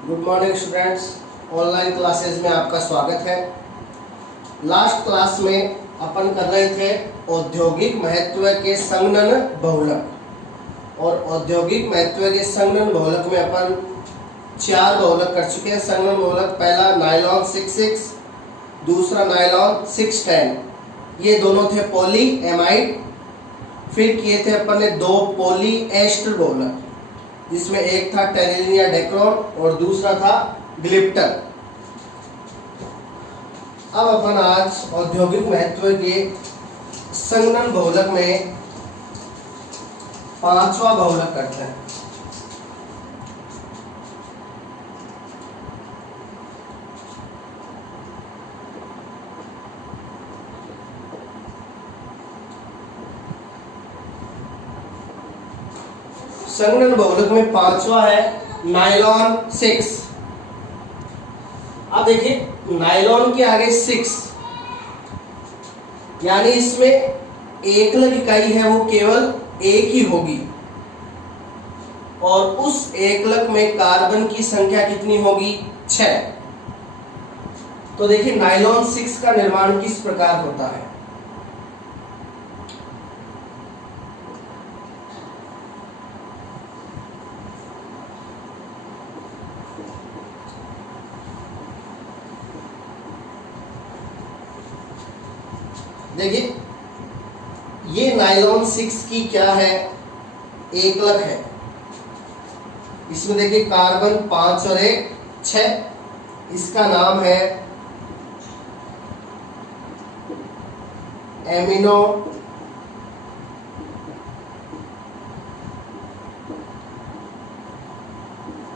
Good morning students, online classes में आपका स्वागत है। लास्ट क्लास में अपन कर रहे थे औद्योगिक महत्व के संगणन बहुलक, और औद्योगिक महत्व के संगणन बहुलक में अपन 4 बहुलक कर चुके हैं। संगणन बहुलक पहला नायलॉन 66, दूसरा नायलॉन 610, ये दोनों थे पॉली एमाइड। फिर किए थे अपन ने 2 पॉली एस्टर बहुलक, जिसमें एक था टेनिलिन या डेक्रोन और दूसरा था ग्लिप्टर। अब अपन आज औद्योगिक महत्व के संगणन बहुलक में 5वां बहुलक करते हैं। संगणन बहुलक में 5वां है नायलॉन 6। अब देखिए नायलॉन के आगे 6, यानी इसमें एकलक इकाई है वो केवल एक ही होगी, और उस एकलक में कार्बन की संख्या कितनी होगी? 6। तो देखिए नायलॉन 6 का निर्माण किस प्रकार होता है। देखिए ये नायलॉन 6 की क्या है? एकलक है। इसमें देखिए कार्बन 5 और 1 6। इसका नाम है एमिनो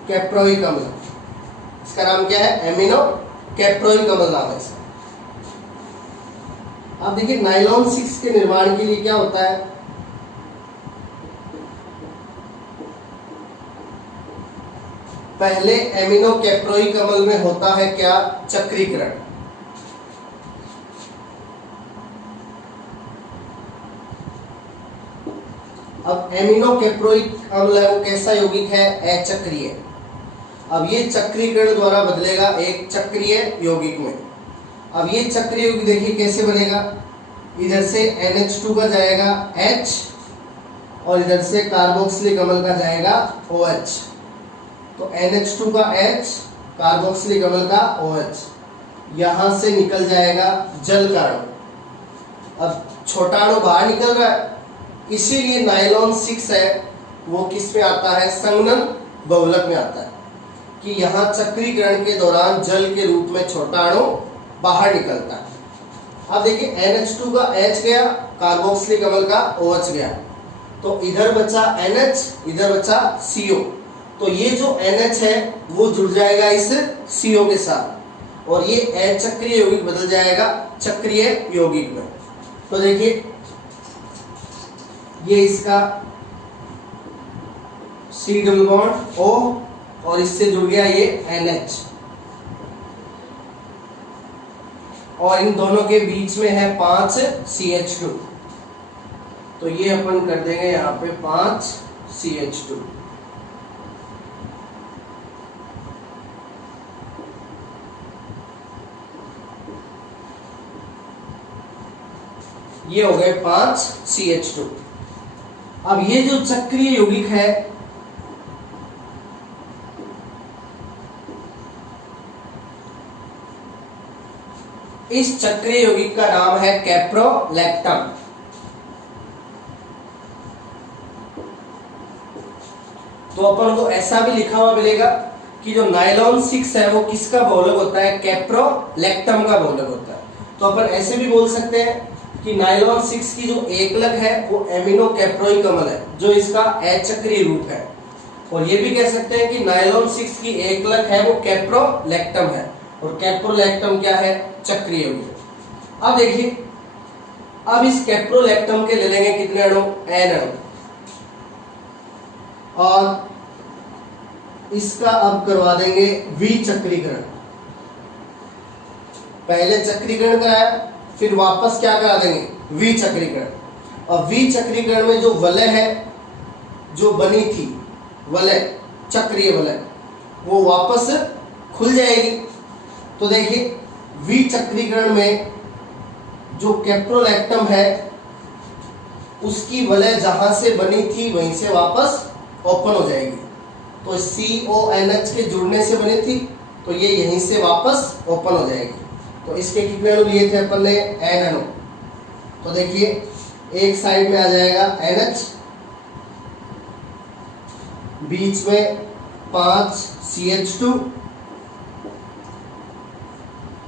कैप्रोइक अम्ल। इसका नाम क्या है? एमिनो कैप्रोइक अम्ल नाम है इसका। अब देखिए नायलॉन 6 के निर्माण के लिए क्या होता है? पहले एमिनो कैप्रोइक अम्ल में होता है क्या? चक्रीकरण। अब एमिनो कैप्रोइक अम्ल है वो कैसा यौगिक है? अचक्रीय। अब ये चक्रीकरण द्वारा बदलेगा एक चक्रीय यौगिक में। अब ये चक्रीय यौगिक देखिए कैसे बनेगा। इधर से NH2 का जाएगा H, और इधर से कार्बोक्सिलिक अम्ल का जाएगा OH। तो NH2 का H, कार्बोक्सिलिक अम्ल का OH, यहां से निकल जाएगा जल का अणु। अब छोटा अणु बाहर निकल रहा है, इसीलिए नायलॉन 6 है वो किस में आता है? संगणन बहुलक में आता है, कि यहाँ चक्रीकरण के दौरान जल के रूप में छोटा अणु बाहर निकलता है। अब देखिए NH2 का H गया, कार्बोक्सिलिक अम्ल का OH गया, तो इधर बचा NH, इधर बचा CO। तो ये जो NH है वो जुड़ जाएगा इस CO के साथ, और ये अचक्रीय यौगिक बदल जाएगा चक्रीय यौगिक में। तो देखिए ये इसका C डबल बॉन्ड O, और इससे जुड़ गया ये NH, और इन दोनों के बीच में है 5 CH2। तो ये अपन कर देंगे यहाँ पे 5 CH2। ये हो गए 5 CH2। अब ये जो चक्रीय यौगिक है इस चक्रीय यौगिक का नाम है कैप्रोलैक्टम। तो अपन को ऐसा भी लिखा हुआ मिलेगा कि जो नायलॉन 6 है वो किसका बहुलक होता है? कैप्रोलैक्टम का बहुलक होता है। तो अपन ऐसे भी बोल सकते हैं कि नायलॉन 6 की जो एकलक है वो एमिनो कैप्रोइक अम्ल है, जो इसका अचक्रीय रूप है। और ये भी कह सकते हैं कि नायलॉन 6 की एकलक है वो कैप्रोलैक्टम है, और कैप्रोलैक्टम क्या है? चक्रीय यौगिक। अब देखिए अब इस कैप्रोलैक्टम के ले लेंगे कितने अणु? N अणु, और इसका अब करवा देंगे विचक्रीकरण। पहले चक्रीकरण कराया, फिर वापस क्या करा देंगे? विचक्रीकरण। और विचक्रीकरण में जो वलय है जो बनी थी, वलय, चक्रीय वलय, वो वापस खुल जाएगी। तो देखिए विचक्रीकरण में जो कैप्रोलैक्टम है उसकी वलय जहां से बनी थी वहीं से वापस ओपन हो जाएगी। तो CONH के जुड़ने से बनी थी तो ये यहीं से वापस ओपन हो जाएगी। तो इसके कितने अणु लिए थे अपन ने? N अणु। तो देखिए एक साइड में आ जाएगा NH, बीच में 5 CH2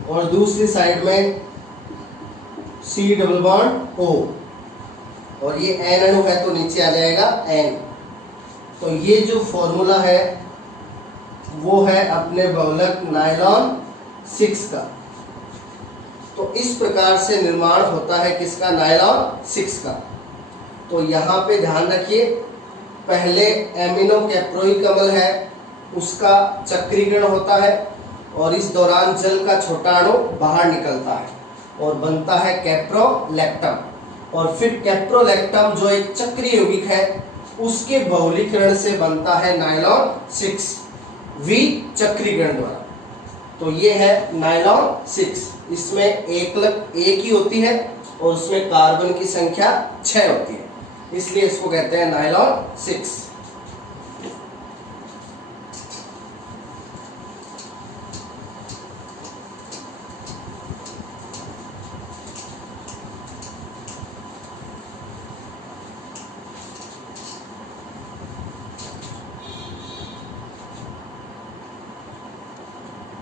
और दूसरी साइड में C डबल बॉन्ड O, और ये N अणु है तो नीचे आ जाएगा N। तो ये जो फॉर्मूला है वो है अपने बहुलक नायलॉन 6 का। तो इस प्रकार से निर्माण होता है किसका? नायलॉन 6 का। तो यहाँ पे ध्यान रखिए, पहले एमिनो कैप्रोइक अम्ल है उसका चक्रीकरण होता है और इस दौरान जल का छोटा अणु बाहर निकलता है और बनता है कैप्रोलैक्टम, और फिर कैप्रोलैक्टम जो एक चक्रीय यौगिक है उसके बहुलीकरण से बनता है नायलॉन 6 विचक्रीकरण द्वारा। तो ये है नायलॉन 6। इसमें एकलक एक ही होती है और उसमें कार्बन की संख्या 6 होती है, इसलिए इसको कहते हैं नायलॉन 6।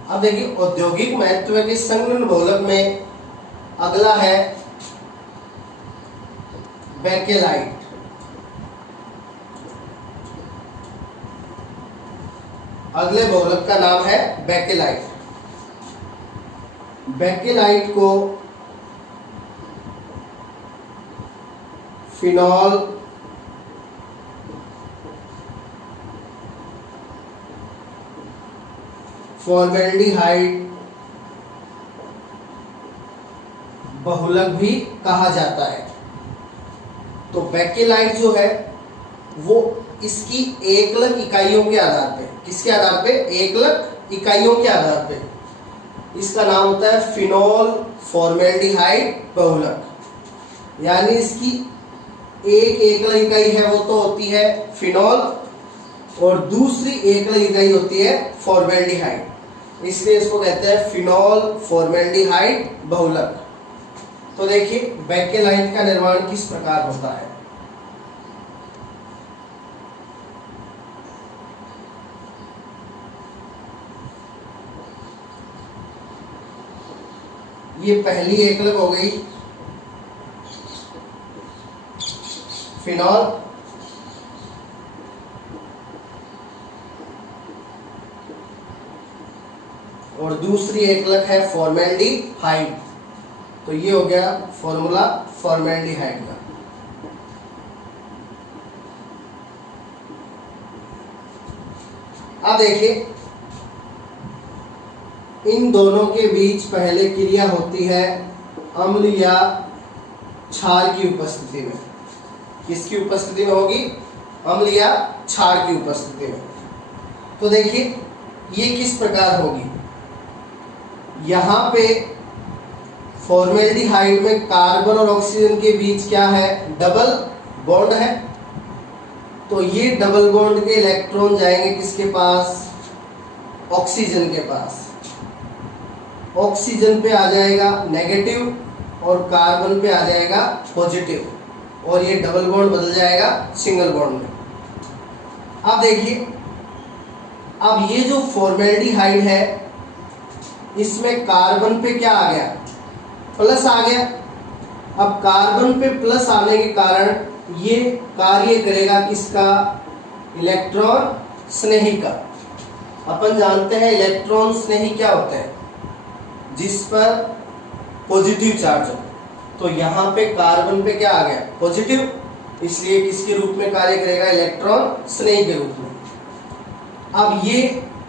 अब देखिए औद्योगिक महत्व के संघनन बहुलक में अगला है बेकेलाइट। अगले बहुलक का नाम है बेकेलाइट। बेकेलाइट को फिनॉल फॉर्मेल्डिहाइड बहुलक भी कहा जाता है। तो बेकेलाइट जो है वो इसकी एकलक इकाइयों के आधार पे, किसके आधार पे? एकलक इकाइयों के आधार पे इसका नाम होता है फिनॉल फॉर्मेल्डिहाइड बहुलक। यानी इसकी एक एकलक इकाई है वो तो होती है फिनॉल और दूसरी एकलक इकाई होती है फॉर्मेल्डिहाइड, इसलिए इसको कहते हैं फिनॉल फॉर्मेल्डिहाइड बहुलक। तो देखिए बेकेलाइट का निर्माण किस प्रकार होता है। ये पहली एकलक हो गई फिनॉल, और दूसरी एकलक है फॉर्मेल्डिहाइड। तो ये हो गया फॉर्मूला फॉर्मेल्डिहाइड का। अब देखिए इन दोनों के बीच पहले क्रिया होती है अम्ल या क्षार की उपस्थिति में। किसकी उपस्थिति में होगी? अम्ल या क्षार की उपस्थिति में। तो देखिए ये किस प्रकार होगी। यहाँ पे फॉर्मेल्डिहाइड में कार्बन और ऑक्सीजन के बीच क्या है? डबल बॉन्ड है। तो ये डबल बॉन्ड के इलेक्ट्रॉन जाएंगे किसके पास? ऑक्सीजन के पास। ऑक्सीजन पे आ जाएगा नेगेटिव और कार्बन पे आ जाएगा पॉजिटिव, और ये डबल बॉन्ड बदल जाएगा सिंगल बॉन्ड में। अब देखिए अब ये जो फॉर्मेल्डिहाइड है इसमें कार्बन पे क्या आ गया? प्लस आ गया। अब कार्बन पे प्लस आने के कारण ये कार्य करेगा किसका? इलेक्ट्रॉन स्नेही का। अपन जानते हैं इलेक्ट्रॉन स्नेही क्या होते हैं? जिस पर पॉजिटिव चार्ज हो। तो यहाँ पे कार्बन पे क्या आ गया? पॉजिटिव, इसलिए किसके रूप में कार्य करेगा? इलेक्ट्रॉन स्नेही के रूप में। अब ये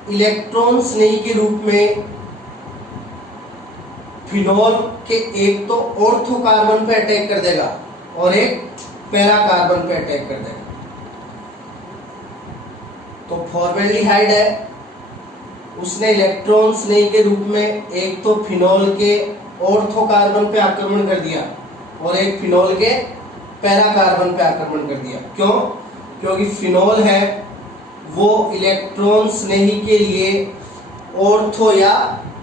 इलेक्ट्रॉन स्नेही के रूप में फिनॉल के एक तो ऑर्थो कार्बन पे अटैक कर देगा और एक पैरा कार्बन पे अटैक कर देगा। तो फॉर्मेल्डिहाइड है उसने इलेक्ट्रॉन स्नेही के रूप में एक तो फिनोल के ऑर्थो कार्बन पे आक्रमण कर दिया और एक फिनोल के पैरा कार्बन पे आक्रमण कर दिया। क्यों? क्योंकि फिनोल है वो इलेक्ट्रॉन स्नेही के लिए ऑर्थो या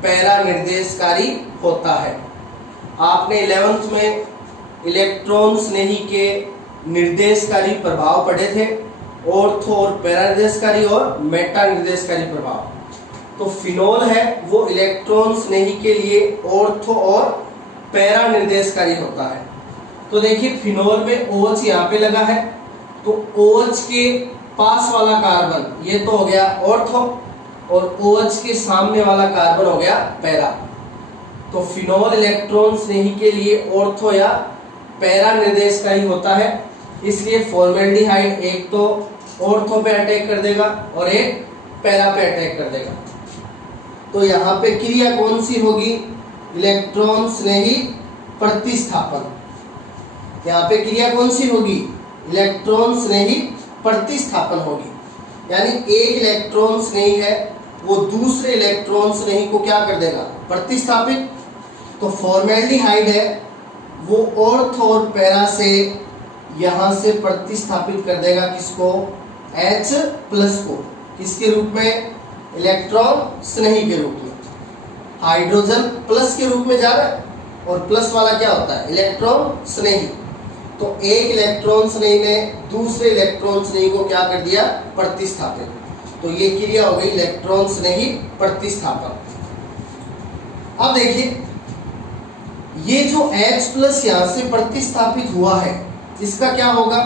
पैरा निर्देशकारी होता है। आपने 11th में इलेक्ट्रॉन स्नेही के निर्देशकारी प्रभाव पढ़े थे, ऑर्थो और पैरा निर्देशकारी और मेटा निर्देशकारी प्रभाव। तो फिनोल है वो इलेक्ट्रॉन स्नेही के लिए ऑर्थो और पैरा निर्देशकारी होता है। तो देखिए फिनोल में OH यहाँ पे लगा है, तो OH के पास वाला कार्बन ये तो हो गया ऑर्थो और OH के सामने वाला कार्बन हो गया पैरा। तो फिनोल इलेक्ट्रॉन स्नेही के लिए ऑर्थो या पैरा निर्देशकारी होता है, इसलिए फॉर्मेल्डिहाइड एक तो ऑर्थो पे अटैक कर देगा और एक पैरा पे अटैक कर देगा। तो यहाँ पे क्रिया कौन सी होगी? इलेक्ट्रॉन स्नेही प्रतिस्थापन। यहाँ पे क्रिया कौन सी होगी? इलेक्ट्रॉन स्नेही प्रतिस्थापन होगी। यानी एक इलेक्ट्रॉन स्नेही है वो दूसरे इलेक्ट्रॉन स्नेही को क्या कर देगा? प्रतिस्थापित। तो फॉर्मेल्डिहाइड है वो ऑर्थो और पैरा से यहां से प्रतिस्थापित कर देगा किसको? H प्लस को। किसके रूप में? इलेक्ट्रॉन स्नेही के रूप में। हाइड्रोजन प्लस के रूप में जा रहा है और प्लस वाला क्या होता है? इलेक्ट्रॉन स्नेही। तो एक इलेक्ट्रॉन स्नेही ने दूसरे इलेक्ट्रॉन स्नेही को क्या कर दिया? प्रतिस्थापित। तो ये क्रिया हो गई इलेक्ट्रॉन स्नेही प्रतिस्थापन। अब देखिए ये जो H प्लस यहां से प्रतिस्थापित हुआ है इसका क्या होगा?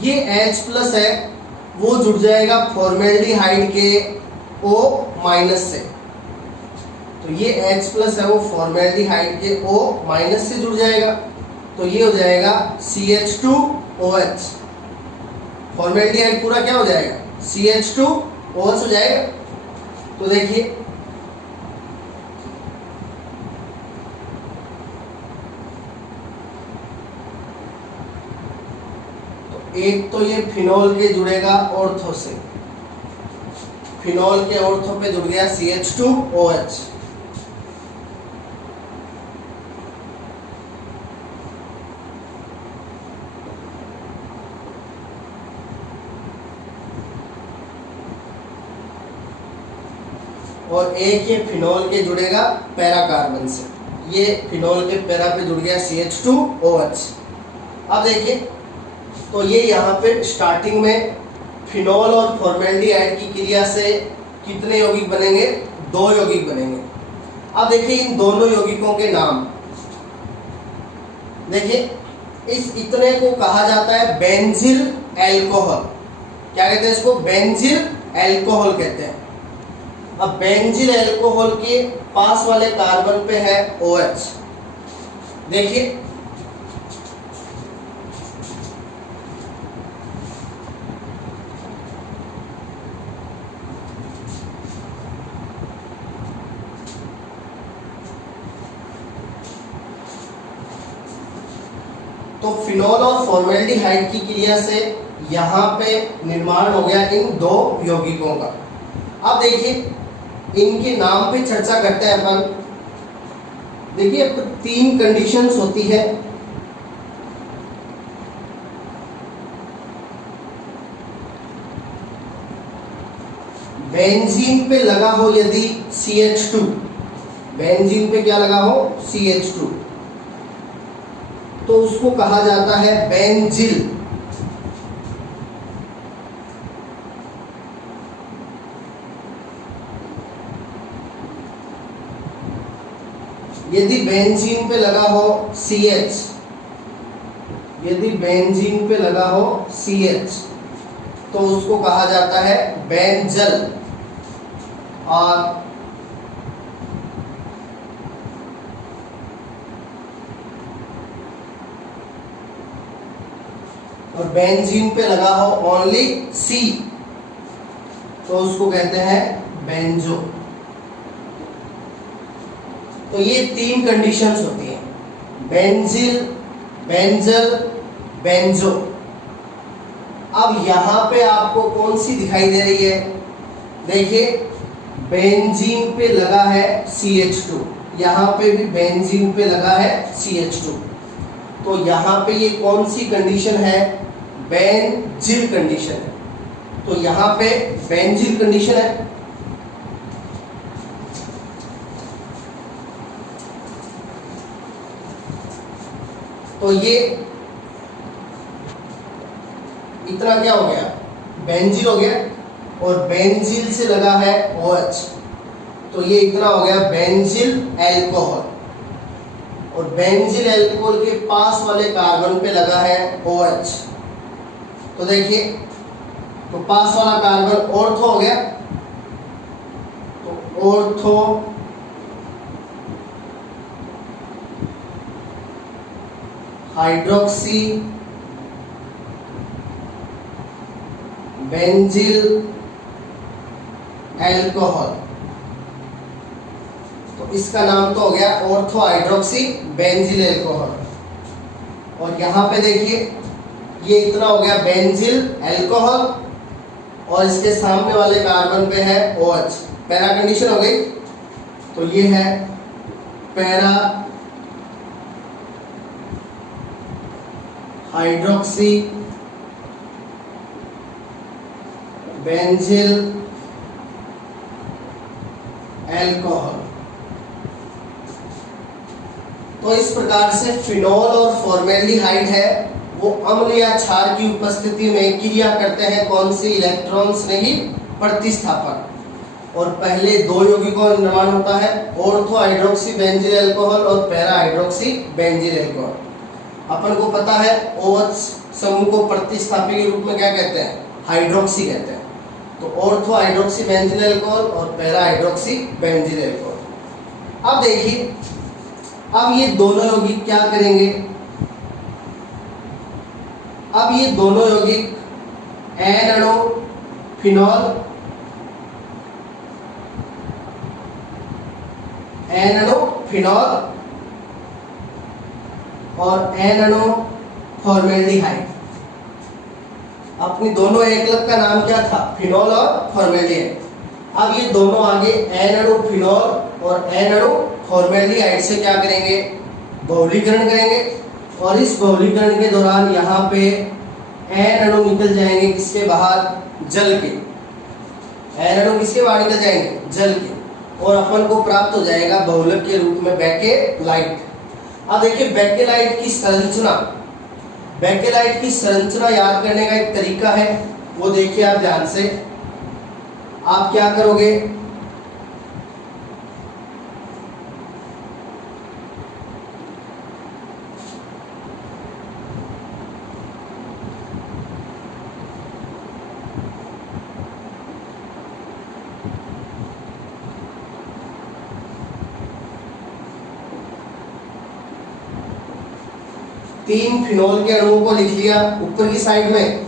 ये H प्लस है वो जुड़ जाएगा फॉर्मेल्डिहाइड के O माइनस से। तो ये H प्लस है वो फॉर्मेल्डिहाइड के O माइनस से जुड़ जाएगा। तो ये हो जाएगा CH2OH। फॉर्मेल्डिहाइड पूरा क्या हो जाएगा? CH2OH हो जाएगा। तो देखिए एक तो ये फिनोल के जुड़ेगा ऑर्थो से, फिनोल के ऑर्थो पे जुड़ गया CH2OH। और एक ये फिनोल के जुड़ेगा पैरा कार्बन से, ये फिनोल के पैरा पे जुड़ गया CH2OH। अब देखिए तो ये यहाँ पे स्टार्टिंग में फिनोल और फॉर्मेल्डिहाइड की क्रिया से कितने यौगिक बनेंगे? 2 यौगिक बनेंगे। अब देखिए इन दोनों यौगिकों के नाम। देखिए इस इतने को कहा जाता है बेंजील एल्कोहल। क्या कहते हैं इसको? बेंजील एल्कोहल कहते हैं। अब बेंजील एल्कोहल के पास वाले कार्बन पे है OH। देखिए तो फिनोल और फॉर्मेल्डिहाइड की क्रिया से यहाँ पे निर्माण हो गया इन 2 यौगिकों का। अब देखिए इनके नाम पे चर्चा करते हैं अपन। देखिए 3 कंडीशंस होती है। बेंजीन पे लगा हो यदि CH2, बेंजीन पे क्या लगा हो? CH2, तो उसको कहा जाता है बेंजील। यदि बेंजीन पे लगा हो CH, यदि बेंजीन पे लगा हो CH तो उसको कहा जाता है बेंजल। और बेंजीन पे लगा हो ओनली C तो उसको कहते हैं बेंजो। तो ये 3 कंडीशंस होती हैं, बेंजील, बेंजल, बेंजो। अब यहां पे आपको कौन सी दिखाई दे रही है? देखिए बेंजीन पे लगा है CH2, यहाँ पे भी बेंजीन पे लगा है CH2, तो यहाँ पे ये कौन सी कंडीशन है? बेंजील कंडीशन है। तो यहाँ पे बेंजील कंडीशन है। तो ये इतना क्या हो गया? बेंजील हो गया, और बेंजील से लगा है OH, तो ये इतना हो गया बेंजील एल्कोहल, और बेंजील एल्कोहल के पास वाले कार्बन पे लगा है OH। तो देखिए, तो पास वाला कार्बन ऑर्थो हो गया, तो ऑर्थो हाइड्रोक्सी बेंजील एल्कोहल, तो इसका नाम तो हो गया ऑर्थो हाइड्रोक्सी बेंजील एल्कोहल। और यहां पे देखिए, ये इतना हो गया बेंजील एल्कोहल, और इसके सामने वाले कार्बन पे है OH, पैरा कंडीशन हो गई। तो ये है पैरा हाइड्रोक्सी बेंजील एल्कोहल। तो इस प्रकार से फिनोल और फॉर्मेल्डिहाइड है वो अम्ल या क्षार की उपस्थिति में क्रिया करते हैं, कौन सी? इलेक्ट्रॉन्स नहीं, प्रतिस्थापन। और पहले दो यौगिकों का निर्माण होता है, ऑर्थो हाइड्रोक्सी बेंजील एल्कोहल और पैरा हाइड्रोक्सी बेंजील एल्कोहल। अपन को पता है OH समूह को प्रतिस्थापी के रूप में क्या कहते हैं? हाइड्रोक्सी कहते हैं। तो ऑर्थो हाइड्रोक्सी बेंजील एल्कोहल और पैरा हाइड्रोक्सी बेंजील एल्कोहल। अब देखिए, अब ये दोनों यौगिक क्या करेंगे? अब ये दोनों यौगिक एन अणु फिनॉल, एन अणु फिनॉल और एन अणु फॉर्मेल्डिहाइड। अपनी दोनों एकलक का नाम क्या था? फिनॉल और फॉर्मेल्डिहाइड। अब ये दोनों आगे एन अणु फिनॉल और एन अणु फॉर्मेल्डिहाइड से क्या करेंगे? बहुलीकरण करेंगे, और इस बहुलीकरण के दौरान यहाँ पे एन अणु निकल जाएंगे किसके बाहर? जल के। एन अणु किसके बाहर निकल जाएंगे? जल के, और अपन को प्राप्त हो जाएगा बहुलक के रूप में बेकेलाइट। अब देखिए, बेकेलाइट की संरचना, बेकेलाइट की संरचना याद करने का एक तरीका है, वो देखिए आप ध्यान से। आप क्या करोगे? तीन फिनोल के अणुओं को लिख लिया ऊपर की साइड में,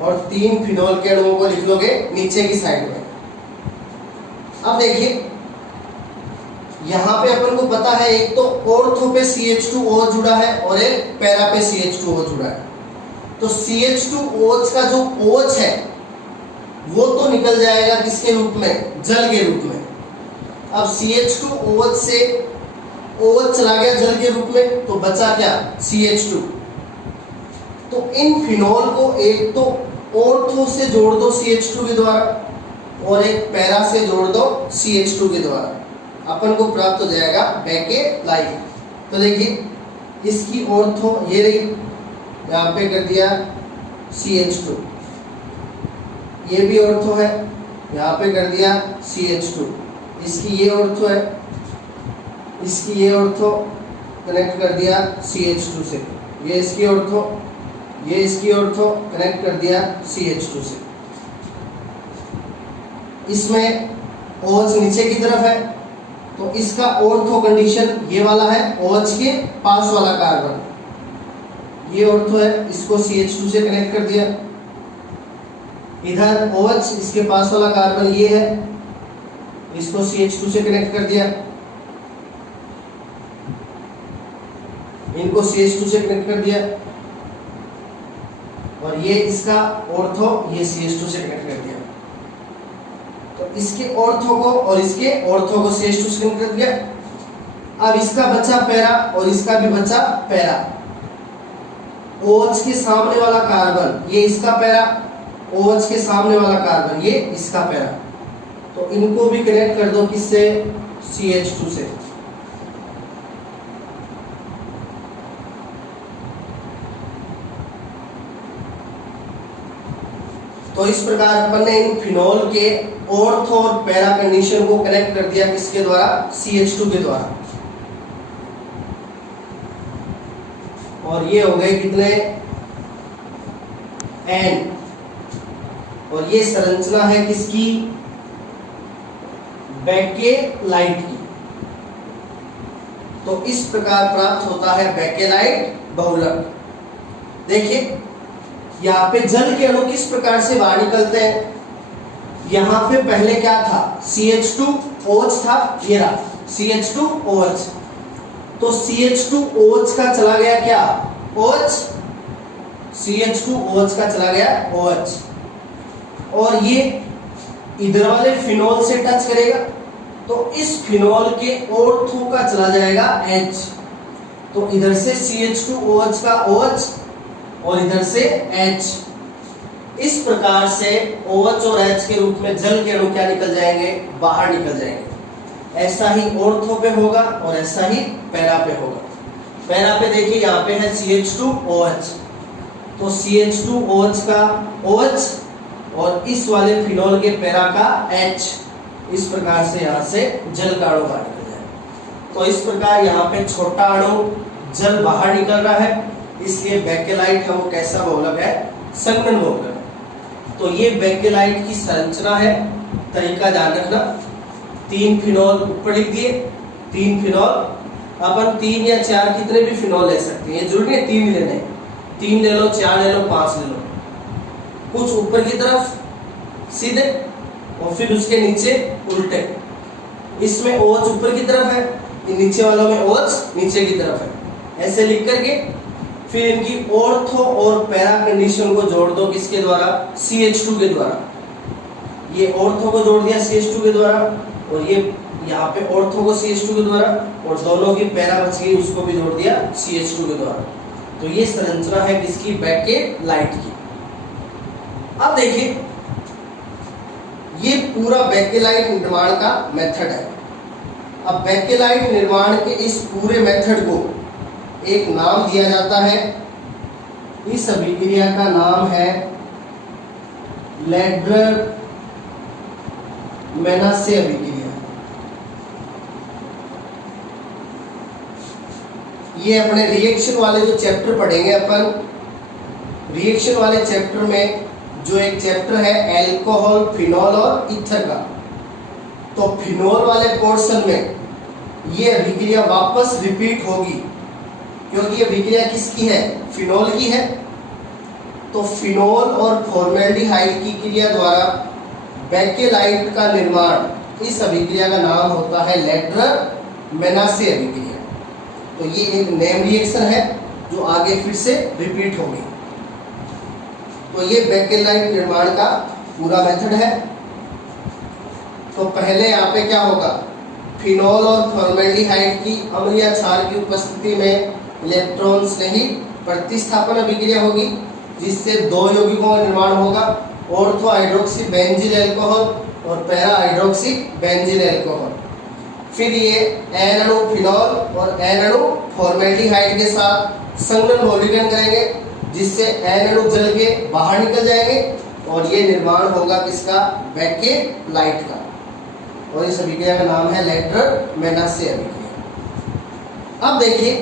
और तीन फिनोल के अणुओं को लिख लोगे नीचे की साइड में। अब देखिए, यहां पे अपन को पता है एक तो ऑर्थो पे CH2OH जुड़ा है और एक पैरा पे CH2OH जुड़ा है। तो CH2OH का जो OH है वो तो निकल जाएगा किसके रूप में? जल के रूप में। अब CH2OH से OH चला गया जल के रूप में, तो बचा क्या? CH2। तो इन फिनोल को एक तो ऑर्थो से जोड़ दो CH2 के द्वारा, और एक पैरा से जोड़ दो CH2 के द्वारा, अपन को प्राप्त हो जाएगा बेकेलाइट। तो देखिए, इसकी ऑर्थो ये रही, यहाँ पे कर दिया CH2, ये भी ऑर्थो है, यहाँ पे कर दिया CH2, इसकी ये ऑर्थो है, इसकी ये ऑर्थो कनेक्ट कर दिया CH2 से, ये इसकी ऑर्थो, ये इसकी ऑर्थो कनेक्ट कर दिया CH2 से। इसमें OH नीचे की तरफ है, तो इसका ऑर्थो कंडीशन ये वाला है, OH के पास वाला कार्बन, ये ऑर्थो है, इसको CH2 से कनेक्ट कर दिया। इधर OH इसके पास वाला कार्बन ये है, इसको CH2 से कनेक्ट कर दिया। इनको CH2 से कनेक्ट कर दिया और ये इसका ऑर्थो, ये CH2 से कनेक्ट कर दिया। तो इसके ऑर्थो को और इसके ऑर्थो को CH2 से कनेक्ट कर दिया। अब इसका बचा पैरा और इसका भी बचा पैरा। OH के सामने वाला कार्बन ये इसका पैरा, OH के सामने वाला कार्बन ये इसका पैरा। तो इनको भी कनेक्ट कर दो किससे? CH2 से। तो इस प्रकार अपन ने इन फिनोल के ऑर्थो और पैरा कंडीशन को कनेक्ट कर दिया किसके द्वारा? CH2 के द्वारा। और ये हो गए कितने? N। और ये संरचना है किसकी? बेकेलाइट की। तो इस प्रकार प्राप्त होता है बेकेलाइट बहुलक। देखिए यहाँ पे जल के अणु किस प्रकार से बाहर निकलते हैं। यहाँ पे पहले क्या था? CH2OH था, ये रहा CH2OH। तो CH2OH का चला गया क्या? OH। CH2OH का चला गया OH। और ये इधर वाले फिनोल से टच करेगा तो इस फिनोल के ऑर्थो का चला जाएगा H। तो इधर से CH2OH का OH और इधर से H। इस प्रकार से OH और H के रूप में जल के अणु क्या निकल जाएंगे? बाहर निकल जाएंगे। ऐसा ही ऑर्थो पे होगा और ऐसा ही पैरा पे होगा। पैरा पे देखिए यहाँ पे है CH2OH, तो CH2OH का OH और इस वाले फिनोल के पैरा का H। इस प्रकार से यहाँ से जल का अणु बाहर निकल जाएगा। तो इस प्रकार यहाँ पे छोटा अणु जल बाहर निकल रहा है, इसलिए बेकेलाइट है वो कैसा बहुलक है? संघनन बहुलक है। तो ये बेकेलाइट की संरचना है। तरीका ध्यान रखना, 3 फिनोल ऊपर लिख दिए, 3 फिनोल। अपन 3 या 4 कितने भी फिनोल ले सकते हैं, ये जरूरी नहीं 3 लेने, 3 ले लो, 4 ले लो, 5 ले लो। कुछ ऊपर की तरफ सीधे और फिर उसके नीचे उल्टे। इसमें OH ऊपर की तरफ है, नीचे वालों में OH नीचे की तरफ है। ऐसे लिख करके फिर इनकी ऑर्थो और पैरा कंडीशन को जोड़ दो किसके द्वारा? CH2 के द्वारा। ये ऑर्थो को जोड़ दिया CH2 के द्वारा और ये यहाँ पे ऑर्थो को CH2 के द्वारा और दोनों की पैरा बच गई, उसको भी जोड़ दिया CH2 के द्वारा। तो ये संरचना है किसकी? बेकेलाइट की। अब देखिए ये पूरा बेकेलाइट निर्माण का मेथड है। अब बेकेलाइट निर्माण के इस पूरे मेथड को एक नाम दिया जाता है। इस अभिक्रिया का नाम है लैड्रर मेनासे अभिक्रिया। ये अपने रिएक्शन वाले जो चैप्टर पढ़ेंगे अपन, रिएक्शन वाले चैप्टर में जो एक चैप्टर है एल्कोहल, फिनोल और ईथर का, तो फिनोल वाले पोर्शन में ये अभिक्रिया वापस रिपीट होगी, क्योंकि ये अभिक्रिया किसकी है? फिनोल की है। तो फिनोल और फॉर्मेल्डिहाइड की क्रिया द्वारा बेकेलाइट का निर्माण, इस अभिक्रिया का नाम होता है लैड्रर मेनासे अभिक्रिया। तो ये एक नेम रिएक्शन है जो आगे फिर से रिपीट होगी। तो ये बेकेलाइट निर्माण का पूरा मेथड है। तो पहले यहाँ पे क्या होगा? फिनोल और फॉर्मेल्डिहाइड की अम्लीय क्षार की उपस्थिति में इलेक्ट्रॉन्स नहीं प्रतिस्थापन अभिक्रिया होगी, जिससे 2 यौगिकों का निर्माण होगा, ऑर्थो हाइड्रोक्सी बेंजील अल्कोहल और पैरा हाइड्रोक्सी बेंजील अल्कोहल। फिर ये N अणु फिनोल और N अणु फॉर्मेल्डिहाइड के साथ संघनन बहुलीकरण करेंगे, जिससे N अणु जल के बाहर निकल जाएंगे और ये निर्माण होगा किसका? बेकेलाइट का। और इस अभिक्रिया का नाम है लैड्रर मेनासे अभिक्रिया। अब देखिए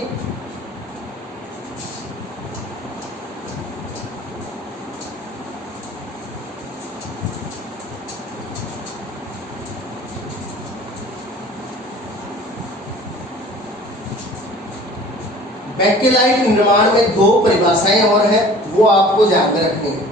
बेकेलाइट निर्माण में दो परिभाषाएं और है, वो आपको ध्यान में रखनी है।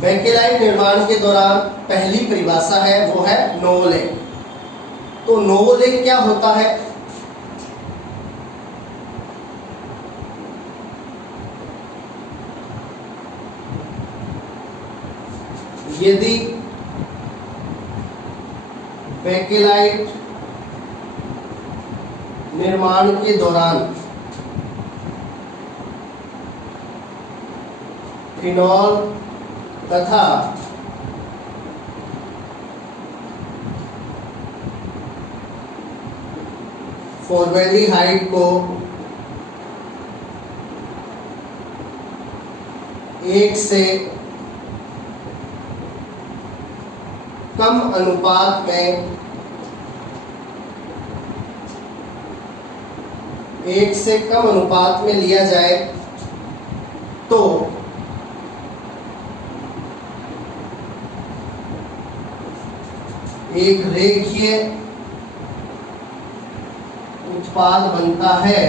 बेकेलाइट निर्माण के दौरान पहली परिभाषा है वो है नोवोलेक। तो नोवोलेक क्या होता है? यदि बेकेलाइट निर्माण के दौरान फिनॉल तथा फॉर्मेल्डिहाइड को एक से कम अनुपात में लिया जाए तो एक रेखीय उत्पाद बनता है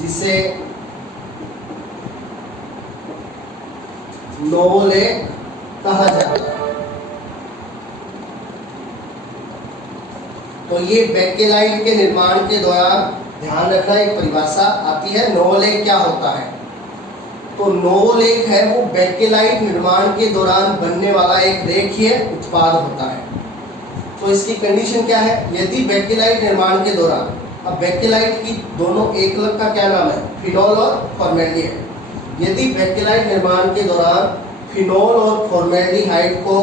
जिसे नोवोलेक कहा जाता है। तो ये बेकेलाइट के निर्माण के दौरान ध्यान रखना एक परिभाषा आती है, नोवोलेक क्या होता है। तो नोवोलेक है वो बेकेलाइट निर्माण के दौरान बनने वाला एक रेखीय उत्पाद होता है। तो इसकी कंडीशन क्या है? यदि बेकेलाइट निर्माण के दौरान, अब बेकेलाइट की दोनों एकलक का क्या नाम है? फिनॉल और फॉर्मेल्डिहाइड। यदि बेकेलाइट निर्माण के दौरान फिनॉल और फॉर्मेल्डिहाइड को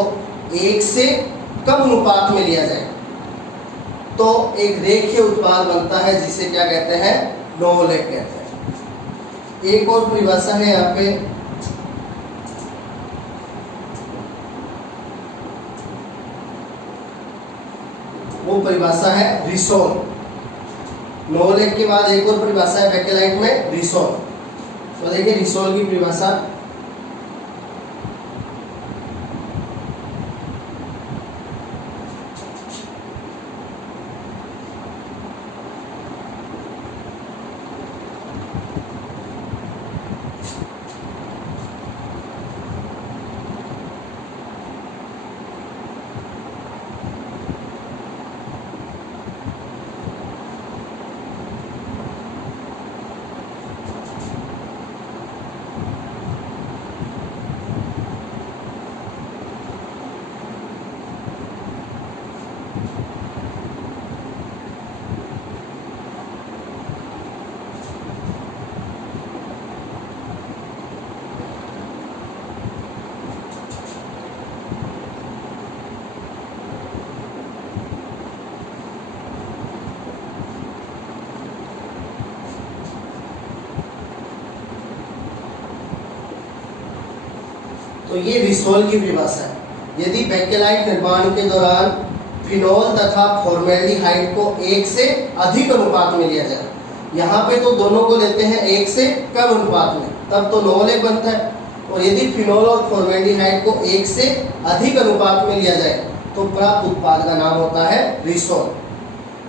एक से कम अनुपात में लिया जाए तो एक रेखीय उत्पाद बनता है जिसे क्या कहते हैं? नोवोलेक कहते हैं। एक और परिभाषा है यहाँ पे, वो परिभाषा है रिसोल। नोवोलेक के बाद एक और परिभाषा है बेकेलाइट में, रिसोल। तो देखिए रिसोल की परिभाषा, तो ये रिसोल की परिभाषा है। यदि बेकेलाइट निर्माण के दौरान फिनॉल तथा फॉर्मेल्डिहाइड को एक से अधिक अनुपात में लिया जाए, यहाँ पे तो दोनों को लेते हैं एक से कम अनुपात में, तब तो नोवोलेक बनता है। और यदि फिनॉल और फॉर्मेल्डिहाइड को एक से अधिक अनुपात में लिया जाए तो प्राप्त उत्पाद का नाम होता है रिसोल।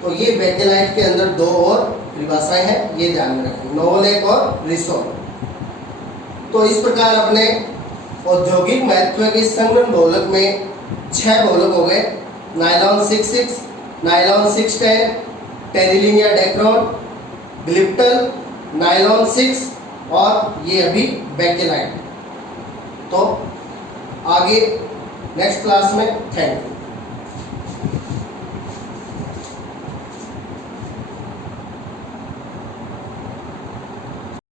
तो ये बेकेलाइट के अंदर दो और परिभाषाएं हैं, ये ध्यान में रखें, नोवोलेक और रिसोल। तो इस प्रकार अपने औद्योगिक महत्व के संघनन बहुलक में 6 बहुलक हो गए, नायलॉन 66, नायलॉन 610, टेरिलिन या डेक्रोन, ग्लिप्टल, नायलॉन 6 और ये अभी बेकेलाइट। तो आगे नेक्स्ट क्लास में, थैंक यू।